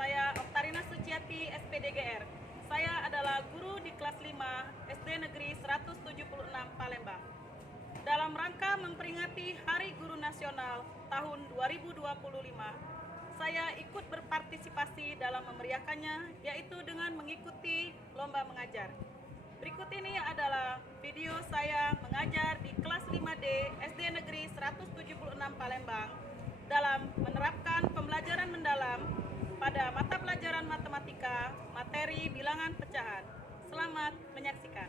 saya Oktarina Suciati, SPDGR. Saya adalah guru di kelas 5 SD Negeri 176 Palembang. Dalam rangka memperingati Hari Guru Nasional tahun 2025, saya ikut berpartisipasi dalam memeriahkannya, yaitu dengan mengikuti lomba mengajar. Berikut ini adalah video saya mengajar di kelas 5D SD Negeri 176 Palembang dalam menerapkan pembelajaran mendalam pada mata pelajaran matematika, materi bilangan pecahan. Selamat menyaksikan.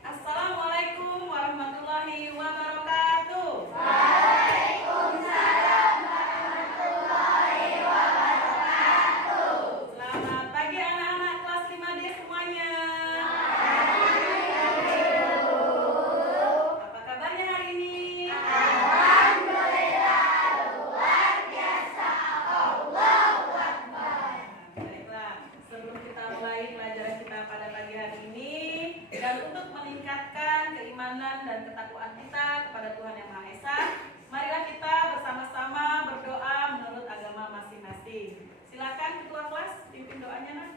Assalamualaikum warahmatullahi wabarakatuh. Waalaikumsalam warahmatullahi wabarakatuh. Selamat pagi anak-anak kelas 5D semuanya. Apa kabarnya hari ini? Alhamdulillah, luar biasa. Allahu Akbar. Baiklah, sebelum kita mulai pelajaran kita pada pagi hari ini, dan untuk meningkatkan keimanan dan ketakwaan kita kepada Tuhan Yang Maha Esa, marilah kita bersama-sama berdoa menurut agama masing-masing. Silakan ketua kelas pimpin doanya, Nak.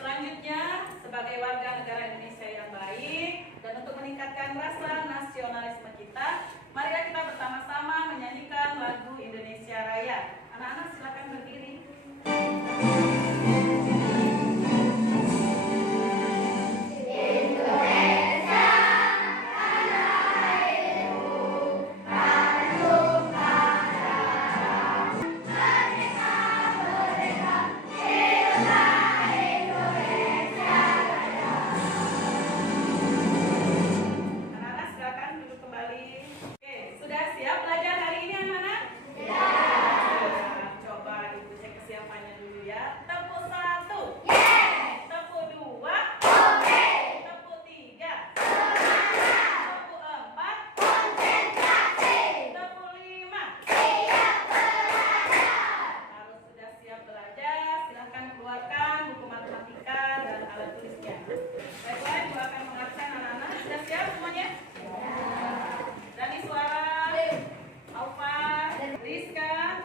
Selanjutnya, sebagai warga negara Indonesia yang baik dan untuk meningkatkan rasa nasionalisme kita, marilah kita bersama-sama menyanyikan lagu Indonesia Raya. Anak-anak silakan berdiri. Anak-anak silakan duduk kembali. Oke, sudah siap belajar hari ini anak-anak? Ya. Coba ibu cek kesiapannya dulu ya. Tepuk 1. Tepuk 2. Tepuk 3. Tepuk 4. Tepuk 5. Kalau sudah siap belajar, silahkan keluarkan buku matematika dan alat tulisnya. Baiklah, ibu akan mengabsen anak-anak. Sudah siap semuanya? Dani Suara, Alfa, Rizka,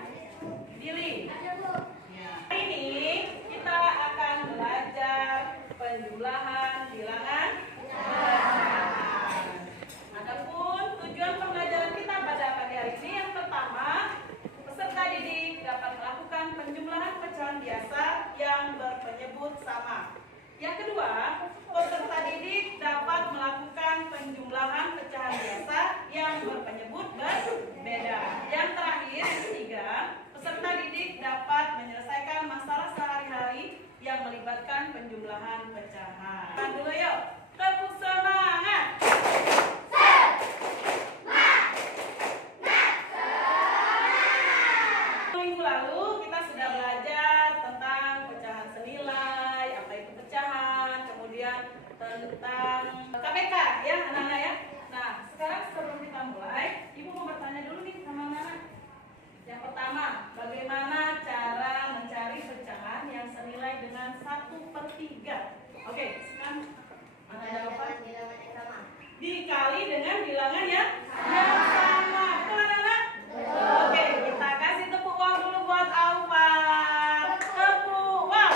Billy. Hari ini kita akan belajar penjumlahan bilangan pecahan. Adapun tujuan pembelajaran kita pada pagi hari ini, yang pertama, peserta didik dapat melakukan penjumlahan pecahan biasa yang berpenyebut sama. Yang kedua, peserta didik dapat melakukan penjumlahan pecahan biasa yang berpenyebut berbeda. Yang terakhir, yang ketiga, peserta didik dapat menyelesaikan masalah sehari-hari yang melibatkan penjumlahan pecahan. Nah, dulu yuk, tepuk semangat. Minggu lalu kita sudah belajar tentang pecahan senilai, apa itu pecahan, kemudian tentang KPK ya anak-anak ya. Nah, sekarang sebelum kita mulai, ibu mau bertanya dulu nih sama anak-anak. Yang pertama, bagaimana cara mencari pecahan yang senilai dengan 1/3? Oke, sekarang mana jawaban? Dikali dengan bilangan yang sama. Betul anak-anak? Oke, kita kasih tepuk uang dulu buat Alfa. Tepuk uang.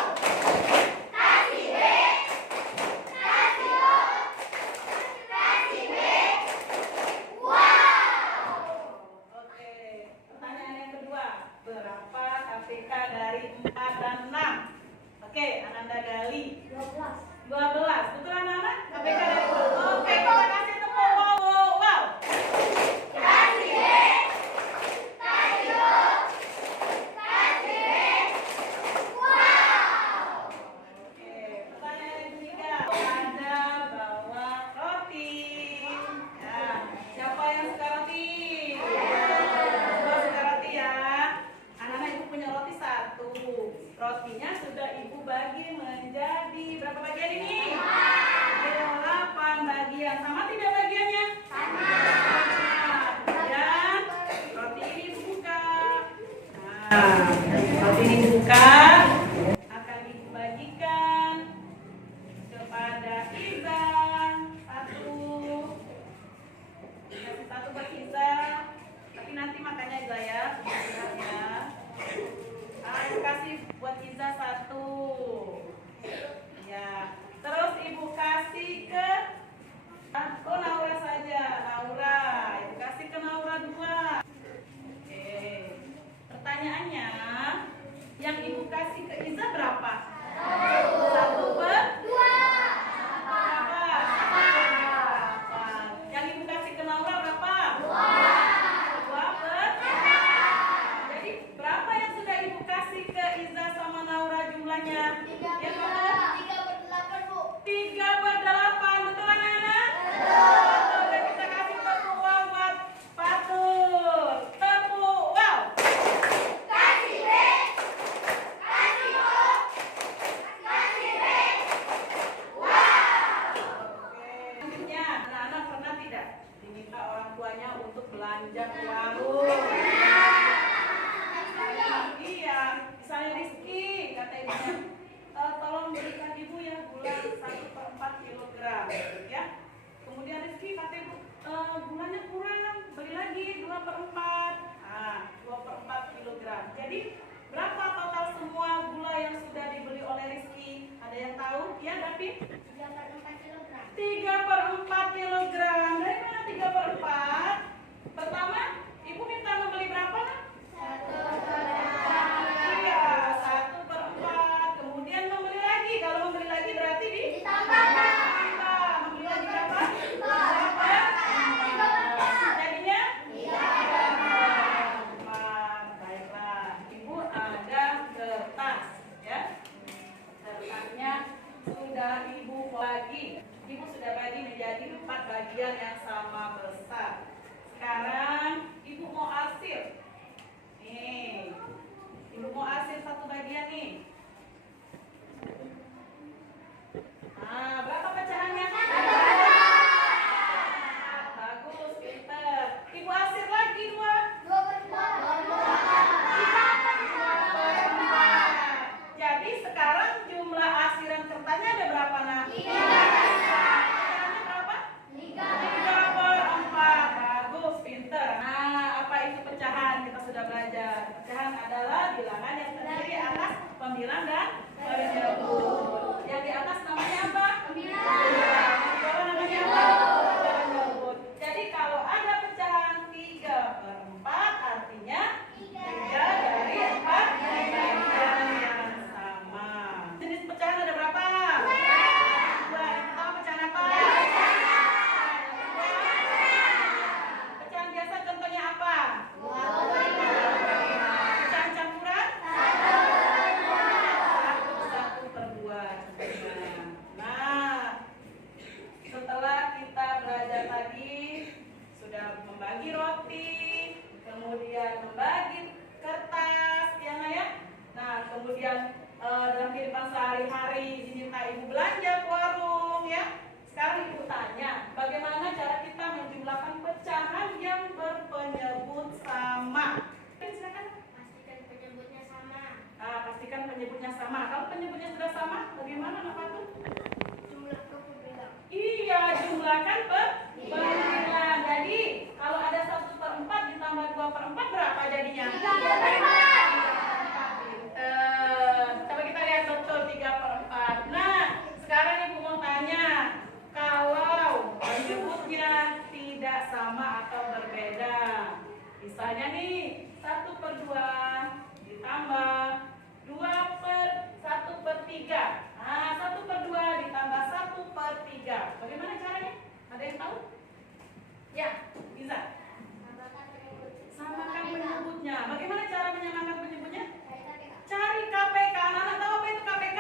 Oke, pertanyaan yang kedua. Berapa KPK dari 4 dan 6? Oke, Ananda Gali. 12. Betul anak-anak? KPK dari 12. Oke, kita kasih tepuk. Wow. kasih buat Iza 1. Ya. Terus ibu kasih ke Naura saja. Naura. Ibu kasih ke Naura 2. Oke. Pertanyaannya, yang ibu kasih ke Iza berapa? 1/2. Berapa? Yang ibu kasih ke Naura berapa? 2/4. Jadi berapa yang sudah ibu kasih ke Iza sama Naura jumlahnya? Yang mana? 3/8. Betul anak-anak? Betul. Dan kita kasih tepuk wow buat Fatur. Tepuk wow. Selanjutnya, anak-anak pernah tidak diminta orang tuanya untuk belanja ke warung? Iya, misalnya Rizky, kata ibunya, tolong belikan ibu ya gula 1/4 kilogram, ya. Kemudian Rizky kata ibu, gulanya kurang, beli lagi 2/4. 2/4 kilogram. Jadi berapa total semua gula yang sudah dibeli oleh Rizky? Ada yang tahu? Ya, David? 3/4 kilogram. Dari mana 3/4? Pertama, ibu minta membeli berapa? Iya, 1/4. Kemudian membeli lagi. Kalau membeli lagi berarti ditambah. Membeli lagi berapa? 4. Jadinya 3/4. Baiklah. Ibu ada kertas, ya. Kertasnya sudah ibu bagi. Ibu sudah bagi menjadi 4 bagian yang sama besar. Sekarang ibu mau arsir. Nih, ibu mau arsir 1 bagian nih. Berapa pecahannya? Bagus, pinter. Ibu arsir lagi 2. Jadi sekarang jumlah arsiran kertasnya ada berapa, Nak? 3. Pecahannya berapa? 3/4. Bagus, pinter. Apa itu pecahan? Kita sudah belajar. Pecahan adalah bilangan yang terdiri atas pembilang dan penyebut. Yang di atas namanya apa? Pembilang. Yang di bawah namanya apa? Penyebut. Jadi kalau ada pecahan 3/4 artinya 3 dari 4 bagian yang sama. Jenis pecahan ada berapa? 2. Yang pertama pecahan apa? Pecahan biasa contohnya apa? Pecahan campuran? 1/2. Nah, setelah kita belajar tadi, sudah membagi roti, kemudian membagi kertas, ya Nak ya. Nah, kemudian dalam kehidupan sehari-hari diminta ibu belanja ke warung, ya. Sekarang ibu tanya, bagaimana cara kita menjumlahkan pecahan yang berpenyebut sama? Silakan. Pastikan penyebutnya sama. Kalau penyebutnya sudah sama, bagaimana Nak Fatur? Iya, jumlahkan pembilang. Jadi kalau ada 1/4 ditambah 2/4 berapa jadinya? 3/4. Coba kita lihat betul 3/4. Nah, sekarang ibu mau tanya, kalau penyebutnya tidak sama atau berbeda, misalnya nih 1/2 ditambah 1/3. 1/2 ditambah 1/3. Bagaimana caranya? Ada yang tahu? Ya, bisa. Samakan penyebutnya. Bagaimana cara menyamakan penyebutnya? Cari KPK. Anak-anak tahu apa itu KPK?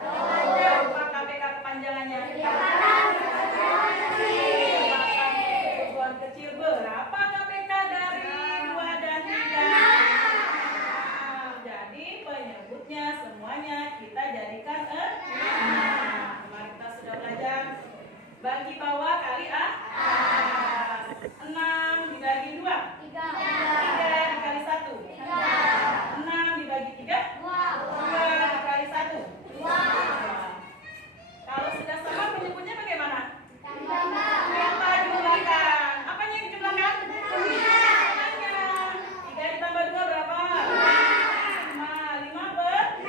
Apa KPK kepanjangannya? Kebutuhan kecil berapa KPK dari 2 dan 3? Jadi penyebutnya semuanya kita jadikan 6. Kemarin kita sudah belajar bagi bawah kali atas. 6 dibagi 2. 3 dikali 1. 6 dibagi 3. 2 dikali 1. Kalau sudah sama penyebutnya bagaimana? Kita jumlahkan. Apanya yang dijumlahkan? Pembilangnya. 3 ditambah 2 berapa? 5. 5/2.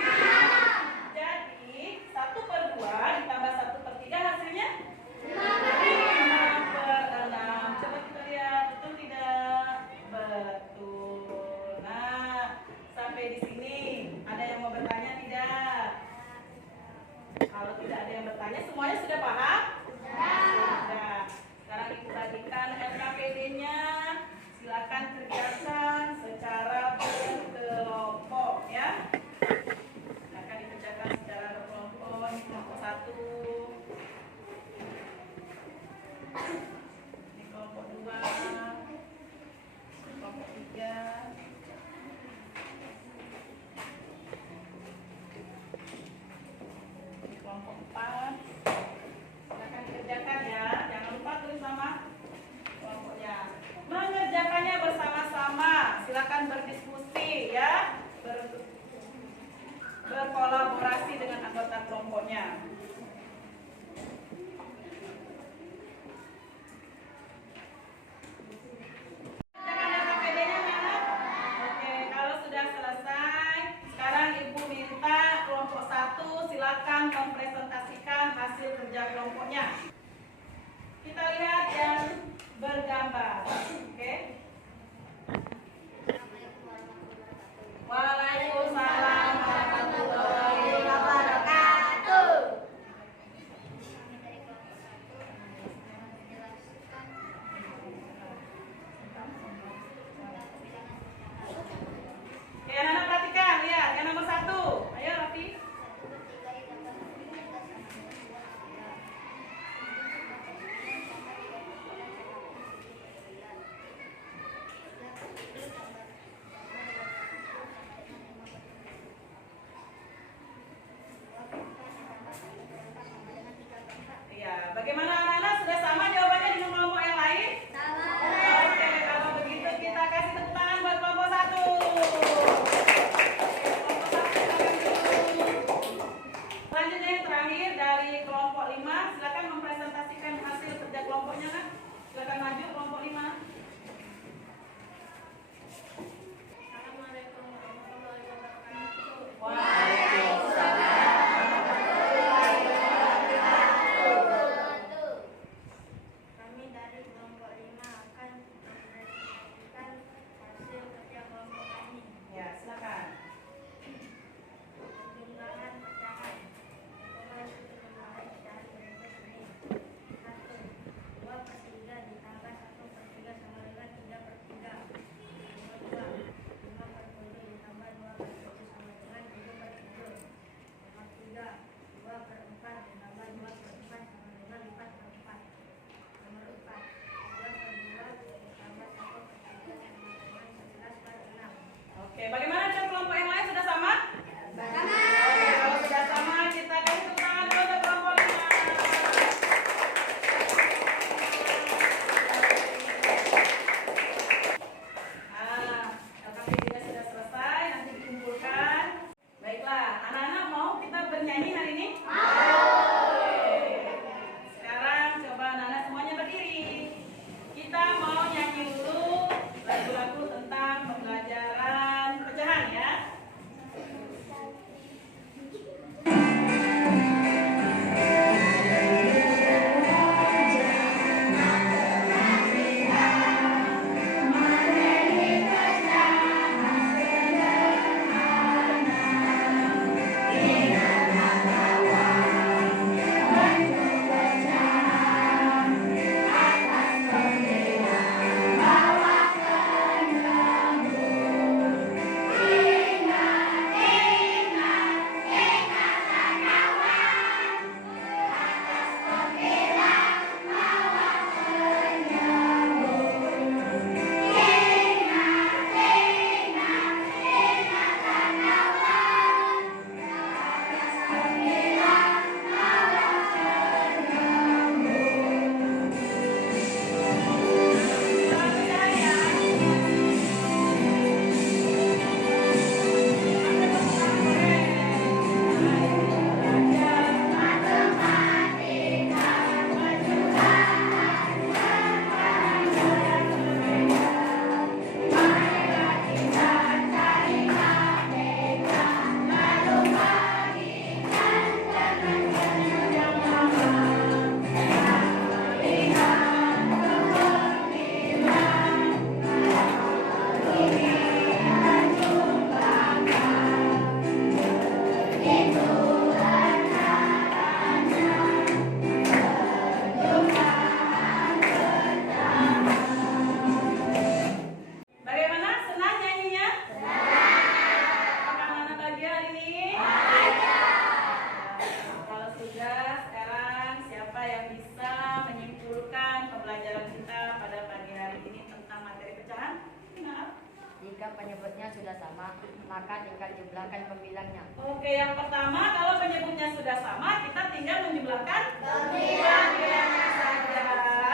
sudah sama, maka tinggal jumlahkan pembilangnya. Oke, yang pertama kalau penyebutnya sudah sama, kita tinggal menjumlahkan pembilangnya saja.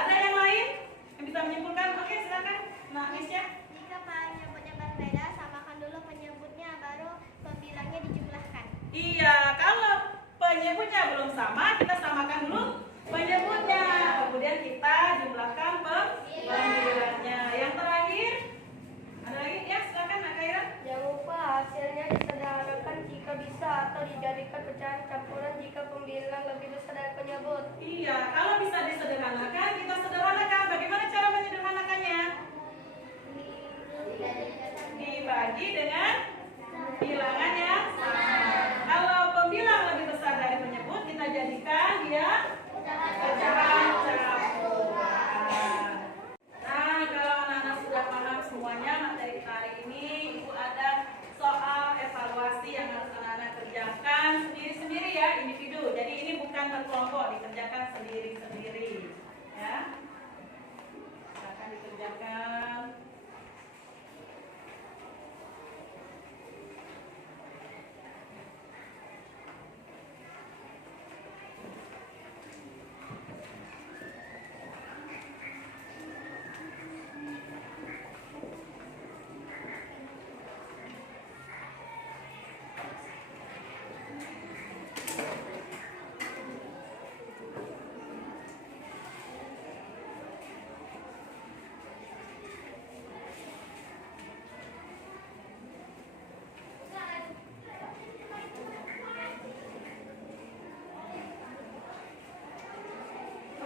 Ada yang lain yang bisa menyimpulkan? Oke, silakan. Nah, Misya. Jika penyebutnya berbeda, samakan dulu penyebutnya, baru pembilangnya dijumlahkan. Iya, kalau penyebutnya belum sama, kita samakan dulu penyebutnya. Kemudian kita jumlahkan pembilangnya. Yang terakhir, ada lagi? Ya, silakan Kak Ira. Jangan lupa hasilnya disederhanakan jika bisa atau dijadikan pecahan campuran jika pembilang lebih besar dari penyebut. Iya, kalau bisa disederhanakan, kita sederhanakan. Bagaimana cara menyederhanakannya? Dibagi dengan bilangan yang sama. Kalau pembilang lebih besar dari penyebut, kita jadikan dia pecahan campuran. Nah, kalau anak-anak sudah paham semuanya materi kita hari ini, Ibu ada soal evaluasi yang harus anak-anak kerjakan sendiri-sendiri ya, individu. Jadi ini bukan berkelompok, dikerjakan sendiri-sendiri. Ya, akan dikerjakan.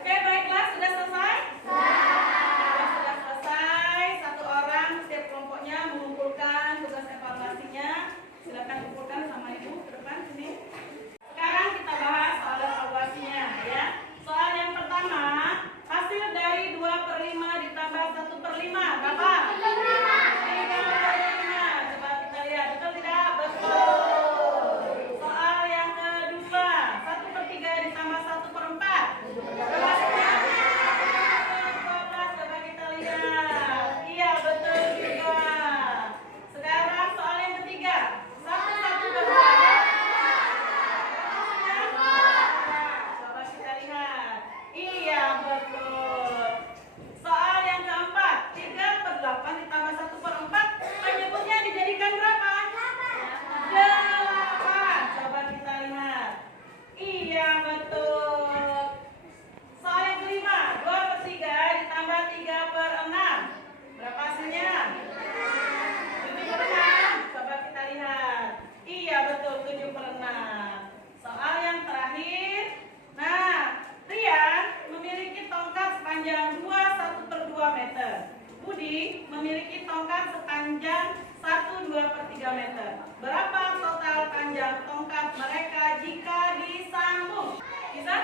Oke, baiklah, sudah selesai? Sudah selesai. Satu orang setiap kelompoknya mengumpulkan tugas evaluasinya. Silakan kumpulkan sama Ibu ke depan sini. Sekarang kita bahas soal evaluasinya ya. Soal yang pertama, hasil dari 2/5 ditambah 1/5 berapa? 3/5. Coba kita lihat, betul tidak? Betul. Soal yang kedua, 1/3 ditambah 1/4 berapa hasilnya? 12. Coba kita lihat. Iya, betul juga. Sekarang soal yang ketiga, 1/1 berapa? Coba kita lihat. Iya, betul. Soal yang keempat, 3/8 ditambah 1/4, penyebutnya dijadikan berapa? 8. Coba kita lihat. Iya, betul. Soal yang kelima, 2/3 ditambah 3/6. Berapa hasilnya? 7/6. Coba kita lihat. Iya, betul, 7/6. Soal yang terakhir. Nah, Rian memiliki tongkat sepanjang 1/2 meter. Budi memiliki tongkat sepanjang 1/2/3 meter. Berapa total panjang tongkat mereka jika disambung? Bisa?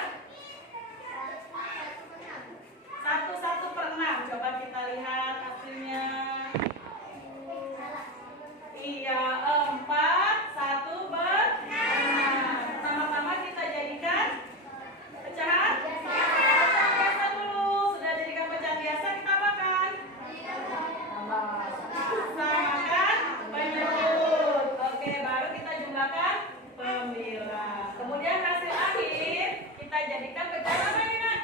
1/6. Coba kita lihat hasilnya. Iya, 4, 1/6. Pertama-tama kita jadikan pecahan biasa dulu. Sudah jadikan pecahan biasa, kita apakan? Samakan penyebut. Oke, baru kita jumlahkan pembilang. Kemudian hasil akhir kita jadikan pecahan apa ini, Nak?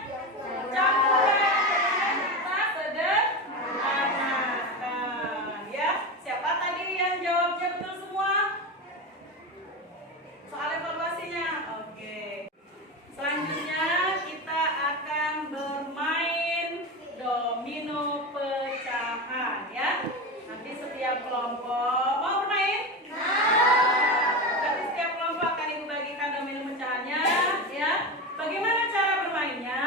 Campuran. Kita sederhanakan ya. Siapa tadi yang jawabnya betul semua? Soal evaluasinya. Oke. Selanjutnya kita akan bermain domino pecahan ya. Nanti setiap kelompok mau bermain? Nanti setiap kelompok akan Ibu bagikan domino pecahannya ya. Bagaimana cara bermainnya?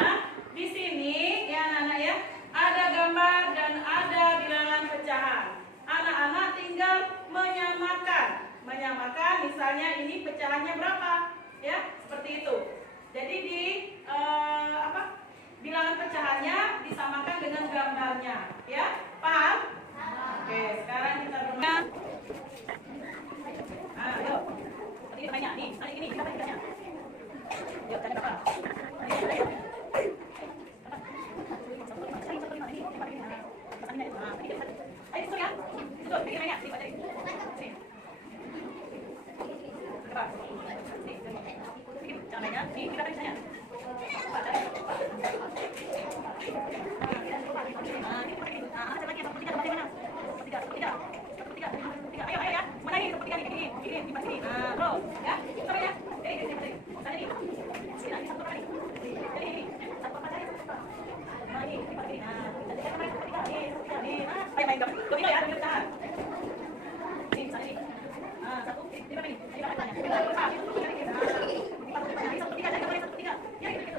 Di sini ya anak-anak ya, ada gambar dan ada bilangan pecahan. Anak-anak tinggal menyamakan misalnya ini pecahannya berapa ya, seperti itu. Jadi di bilangan pecahannya disamakan dengan gambarnya ya, paham? Oke, sekarang kita bermain. Ayo, tadi mainnya nih, ini kita mainnya. Yuk, tadi berapa? Ayo disusul ya. Disusul, bikin mainnya. Sini, Pak Jadi. Sini. Gerak. Sini. Bikin cara mainnya. Nih, kita akan misalnya. Pak, cari. Nah, ini seperti ini. Nah, coba lagi yang 1/3 tempatnya mana? 1/3. Ayo ya. Mana nih 1/3 nih? Ini di sini. Nah, terus ya. Sampai ya. Jadi. Sana nih. Sini lagi 1 kali. Jadi ini. 1 apa tadi? Nah, ini di sini. Nah, jadi kita main 1/3 nih. 1/3 nih. Nah, ayo main domino ya, domino tahan. Nih, sana nih. Nah, 1 di mana nih? Di mana tanya? Nah, 1/3 jadi 1/3. Ya, kita